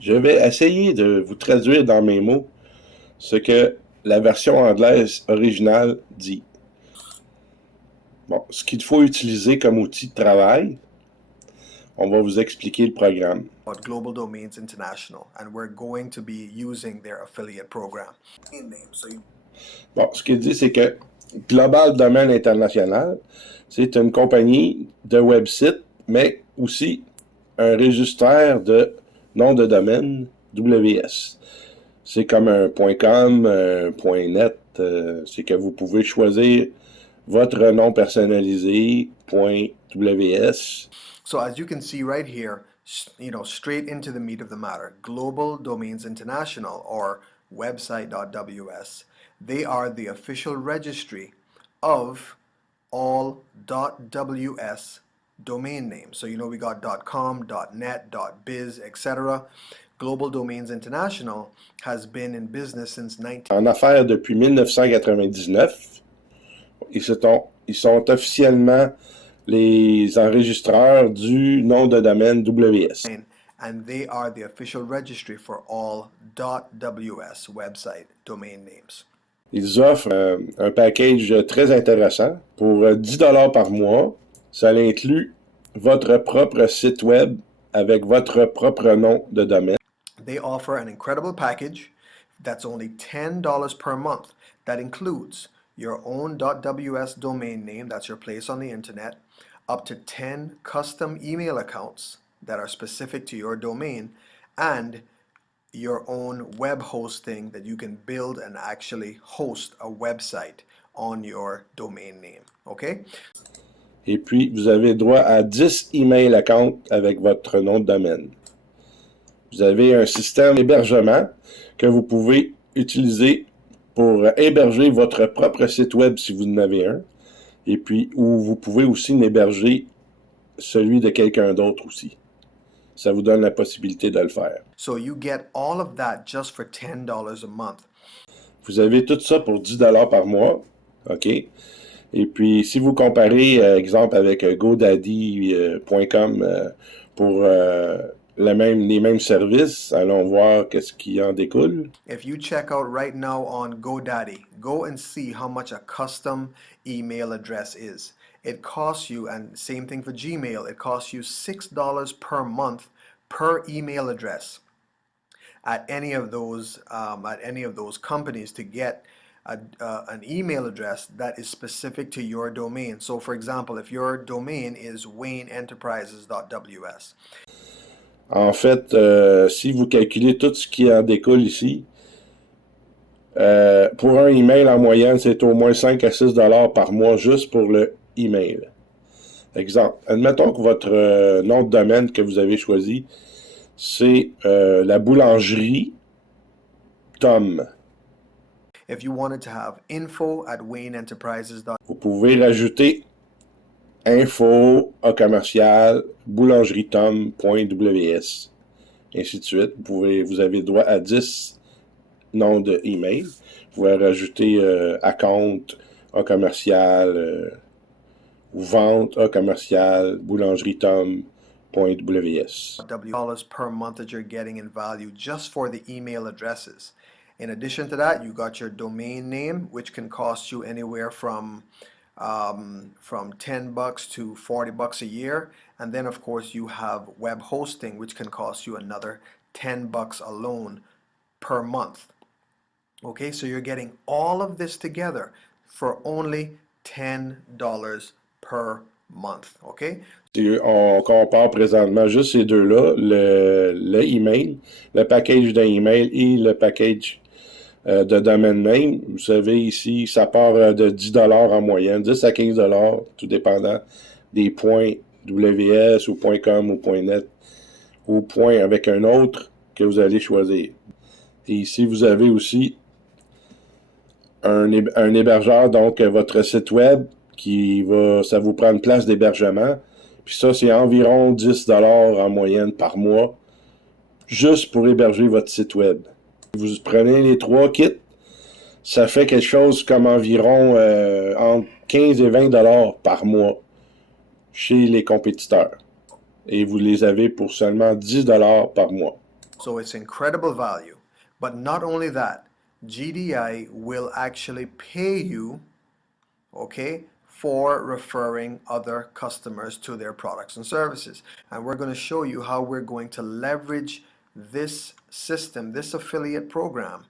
Je vais essayer de vous traduire dans mes mots ce que la version anglaise originale dit. Bon, ce qu'il faut utiliser comme outil de travail, on va vous expliquer le programme. Global Domains International, and we're going to be using their affiliate program. Bon, ce qu'il dit, c'est que Global Domain International, c'est une compagnie de website, mais aussi un registre de nom de domaine WS. C'est comme un .com, un .net, c'est que vous pouvez choisir votre nom personnalisé, .ws. So as you can see right here, straight into the meat of the matter, Global Domains International, or website.ws, they are the official registry of all .ws domain names. So we got .com, .net, .biz, etc. Global Domains International has been in business since En affaires depuis 1999. Ils sont officiellement les enregistreurs du nom de domaine WS. And they are the official registry for all .ws website domain names. Ils offrent un package très intéressant pour 10 $ par mois. Ça inclut votre propre site web avec votre propre nom de domaine. They offer an incredible package that's only $10 per month. That includes your own .ws domain name, that's your place on the internet, up to 10 custom email accounts that are specific to your domain, and your own web hosting that you can build and actually host a website on your domain name. Okay? Et puis, vous avez droit à 10 email accounts avec votre nom de domaine. Vous avez un système d'hébergement que vous pouvez utiliser pour héberger votre propre site web si vous en avez un. Et puis, où vous pouvez aussi héberger celui de quelqu'un d'autre aussi. Ça vous donne la possibilité de le faire. So you get all of that just for $10 a month. Vous avez tout ça pour 10 $ par mois. OK? Et puis, si vous comparez, exemple, avec GoDaddy.com pour les mêmes services, allons voir qu'est-ce qui en découle. If you check out right now on GoDaddy, go and see how much a custom email address is. It costs you, and same thing for Gmail, it costs you $6 per month per email address at any of those companies to get an email address that is specific to your domain. So for example, if your domain is wayneenterprises.ws. En fait, si vous calculez tout ce qui en découle ici, pour un email en moyenne, c'est au moins 5 à 6 $ par mois juste pour le email. Exemple, admettons que votre nom de domaine que vous avez choisi, c'est la boulangerie Tom. If you wanted to have info@wayneenterprises. Vous pouvez rajouter info à commercial boulangerietom.ws, ainsi de suite. Vous avez droit à 10 noms de email. Vous pouvez rajouter account à commercial ou vente à commercial boulangerietom.ws. $, per month that you're getting in value just for the email addresses. In addition to that, you got your domain name, which can cost you anywhere from $10 to $40 a year, and then of course you have web hosting, which can cost you another $10 alone per month. Okay, so you're getting all of this together for only $10 per month. Okay. On compare présentement juste ces deux-là, le email, le package d'un email et le package de domaine name. Vous savez, ici, ça part de 10 $ en moyenne, 10 à 15 $, tout dépendant des points .ws ou .com ou .net ou point avec un autre que vous allez choisir. Et ici, vous avez aussi un hébergeur, donc votre site web, ça vous prend une place d'hébergement. Puis ça, c'est environ 10 $ en moyenne par mois, juste pour héberger votre site web. Vous prenez les 3 kits, ça fait quelque chose comme environ entre 15 et 20 $ par mois chez les compétiteurs. Et vous les avez pour seulement 10 $ par mois. So it's incredible value. But not only that, GDI will actually pay you, okay, for referring other customers to their products and services. And we're going to show you how we're going to leverage this system, this affiliate program,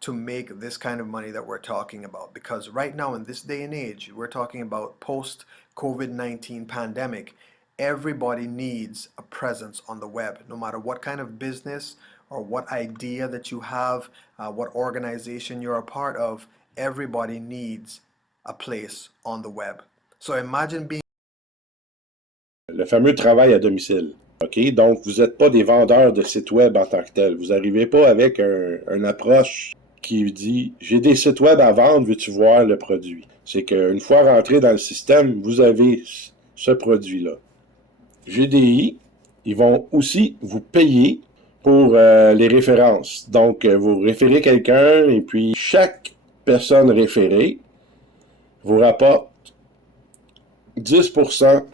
to make this kind of money that we're talking about. Because right now, in this day and age, we're talking about post COVID-19 pandemic. Everybody needs a presence on the web, no matter what kind of business or what idea that you have, what organization you're a part of. Everybody needs a place on the web. So imagine being Le fameux travail à domicile. OK? Donc, vous n'êtes pas des vendeurs de sites web en tant que tel. Vous n'arrivez pas avec une approche qui dit « J'ai des sites web à vendre, veux-tu voir le produit? » C'est qu'une fois rentré dans le système, vous avez ce produit-là. GDI, ils vont aussi vous payer pour les références. Donc, vous référez quelqu'un et puis chaque personne référée vous rapporte 10%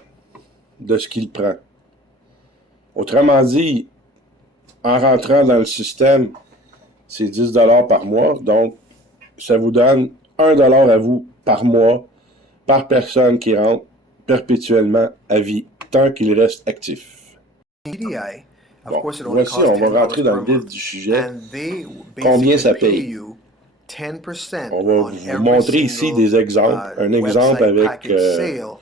de ce qu'il prend. Autrement dit, en rentrant dans le système, c'est 10 $ par mois. Donc, ça vous donne 1 $ à vous par mois, par personne qui rentre perpétuellement à vie, tant qu'il reste actif. GDI. Of Bon, course, it only voici, costs on va $10 rentrer dans per le vif month. du sujet. And they Combien ça basically pay paye? you 10% On va on vous every montrer ici single des exemples. Un exemple website avec package sale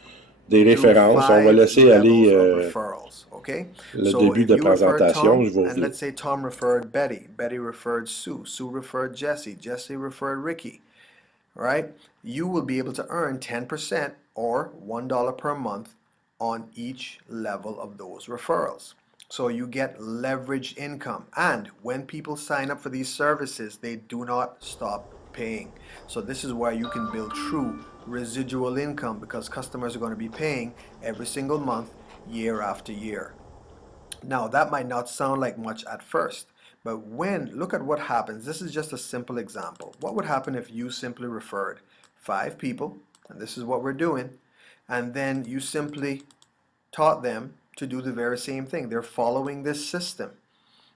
des through références. On va 5 laisser levels aller of referrals. Okay, le so début if de you referred présentation. Tom, Je vais and let's say Tom referred Betty, Betty referred Sue, Sue referred Jesse, Jesse referred Ricky, right? You will be able to earn 10% or $1 per month on each level of those referrals. So you get leveraged income. And when people sign up for these services, they do not stop paying. So this is where you can build true residual income, because customers are going to be paying every single month, year after year. Now, that might not sound like much at first, but look at what happens. This is just a simple example. What would happen if you simply referred 5 people, and this is what we're doing, and then you simply taught them to do the very same thing. They're following this system.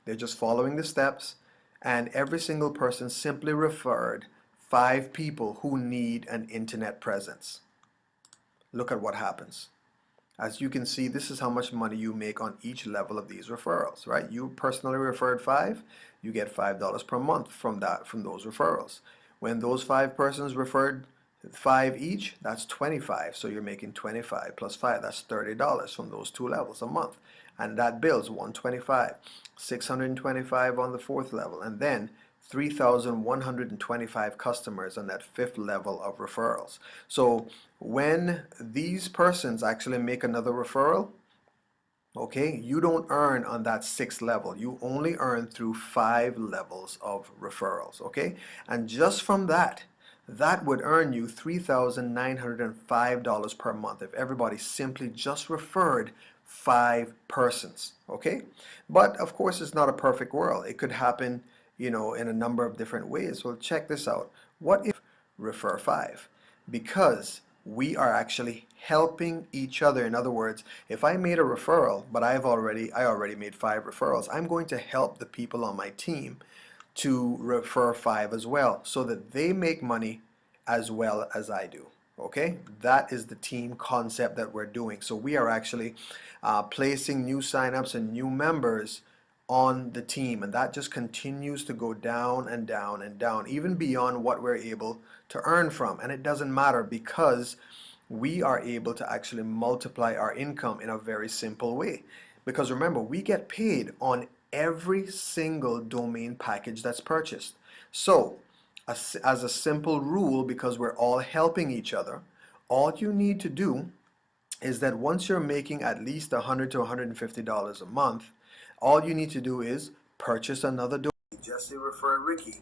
They're just following the steps, and every single person simply referred 5 people who need an internet presence. Look at what happens. As you can see, this is how much money you make on each level of these referrals, right? You personally referred 5, you get $5 per month from those referrals. When those 5 persons referred 5 each, that's 25. So you're making 25 plus 5, that's $30 from those 2 levels a month. And that builds 125, 625 on the 4th level, and then 3,125 customers on that 5th level of referrals. So when these persons actually make another referral, okay, you don't earn on that 6th level. You only earn through 5 levels of referrals, okay? And just from that would earn you $3,905 per month if everybody simply just referred 5 persons, okay? But of course, it's not a perfect world. It could happen, in a number of different ways. Well, check this out. What if refer 5? Because we are actually helping each other. In other words, if I made a referral, but I already made 5 referrals, I'm going to help the people on my team to refer 5 as well, so that they make money as well as I do. Okay, that is the team concept that we're doing. So we are actually placing new signups and new members on the team, and that just continues to go down and down and down, even beyond what we're able to earn from. And it doesn't matter, because we are able to actually multiply our income in a very simple way. Because remember, we get paid on every single domain package that's purchased. So as a simple rule, because we're all helping each other, all you need to do is that once you're making at least $100 to $150 a month, all you need to do is purchase another domain. Jesse referred Ricky.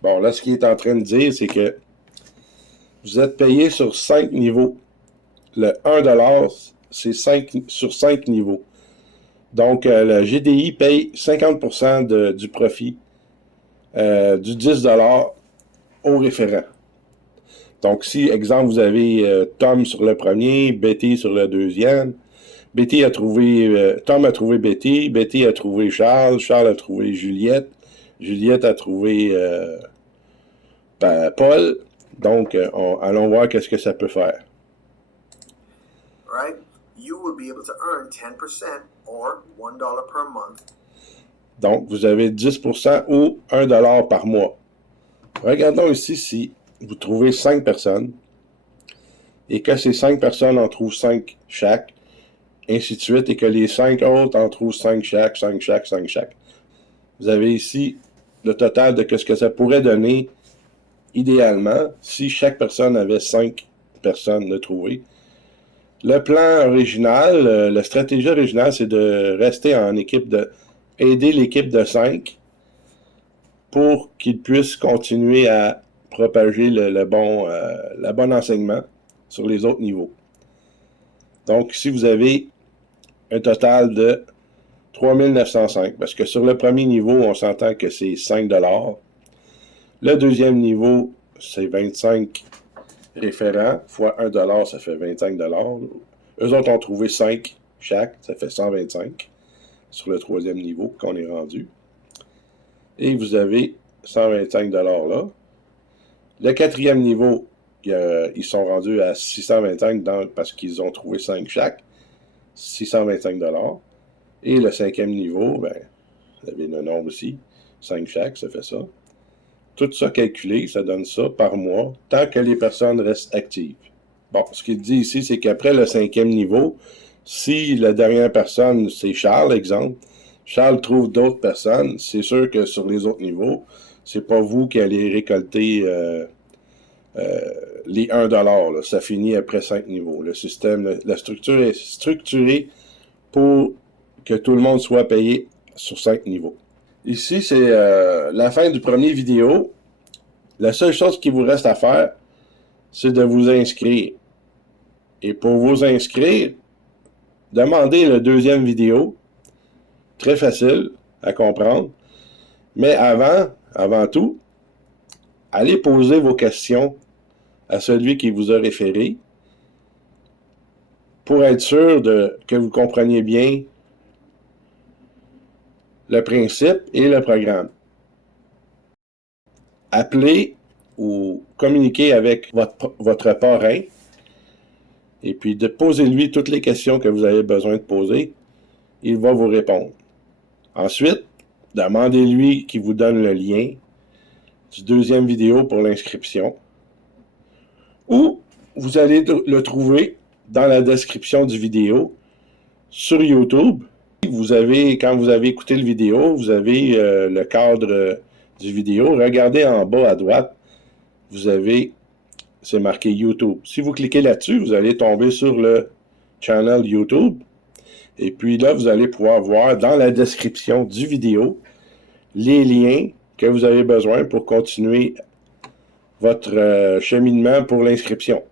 Bon, là, ce qu'il est en train de dire, c'est que vous êtes payé sur 5 niveaux. Le 1 $, c'est sur 5 niveaux. Donc, le GDI paye 50% du profit du 10 $ au référent. Donc, si, exemple, vous avez Tom sur le premier, Betty sur le deuxième, Betty a trouvé, Tom a trouvé Betty, Betty a trouvé Charles, Charles a trouvé Juliette, Juliette a trouvé Paul. Donc, allons voir qu'est-ce que ça peut faire. Right? You will be able to earn 10% or $1 per month. Donc, vous avez 10% ou $1 par mois. Regardons ici si vous trouvez 5 personnes et que ces 5 personnes en trouvent 5 chaque, ainsi de suite, et que les 5 autres en trouvent 5 chaque, 5 chaque, 5 chaque. Vous avez ici le total de ce que ça pourrait donner idéalement si chaque personne avait 5 personnes de trouver. Le plan original, la stratégie originale, c'est de rester en équipe aider l'équipe de 5 pour qu'ils puissent continuer à propager le bon enseignement sur les autres niveaux. Donc, si vous avez un total de 3905, parce que sur le premier niveau, on s'entend que c'est 5 $. Le deuxième niveau, c'est 25 référents, fois 1 $, ça fait 25 $. Eux autres ont trouvé 5 chaque, ça fait 125 sur le troisième niveau qu'on est rendu. Et vous avez 125 $ là. Le quatrième niveau, ils sont rendus à 625 parce qu'ils ont trouvé 5 chaque, 625 $. Et le cinquième niveau, ben, vous avez le nombre ici, 5 chaque, ça fait ça. Tout ça calculé, ça donne ça par mois, tant que les personnes restent actives. Bon, ce qu'il dit ici, c'est qu'après le cinquième niveau, si la dernière personne, c'est Charles, exemple, Charles trouve d'autres personnes, c'est sûr que sur les autres niveaux, c'est pas vous qui allez récolter les 1 $. Là. Ça finit après 5 niveaux. Le système, la structure est structurée pour que tout le monde soit payé sur 5 niveaux. Ici, c'est la fin du premier vidéo. La seule chose qui vous reste à faire, c'est de vous inscrire. Et pour vous inscrire, demandez le deuxième vidéo. Très facile à comprendre. Mais avant tout, allez poser vos questions à celui qui vous a référé pour être sûr que vous compreniez bien le principe et le programme. Appelez ou communiquez avec votre parrain et puis posez-lui toutes les questions que vous avez besoin de poser. Il va vous répondre. Ensuite, demandez-lui qu'il vous donne le lien du deuxième vidéo pour l'inscription. Ou vous allez le trouver dans la description du vidéo sur YouTube. Quand vous avez écouté le vidéo, vous avez le cadre du vidéo. Regardez en bas à droite, c'est marqué YouTube. Si vous cliquez là-dessus, vous allez tomber sur le channel YouTube. Et puis là, vous allez pouvoir voir dans la description du vidéo les liens que vous avez besoin pour continuer votre cheminement pour l'inscription.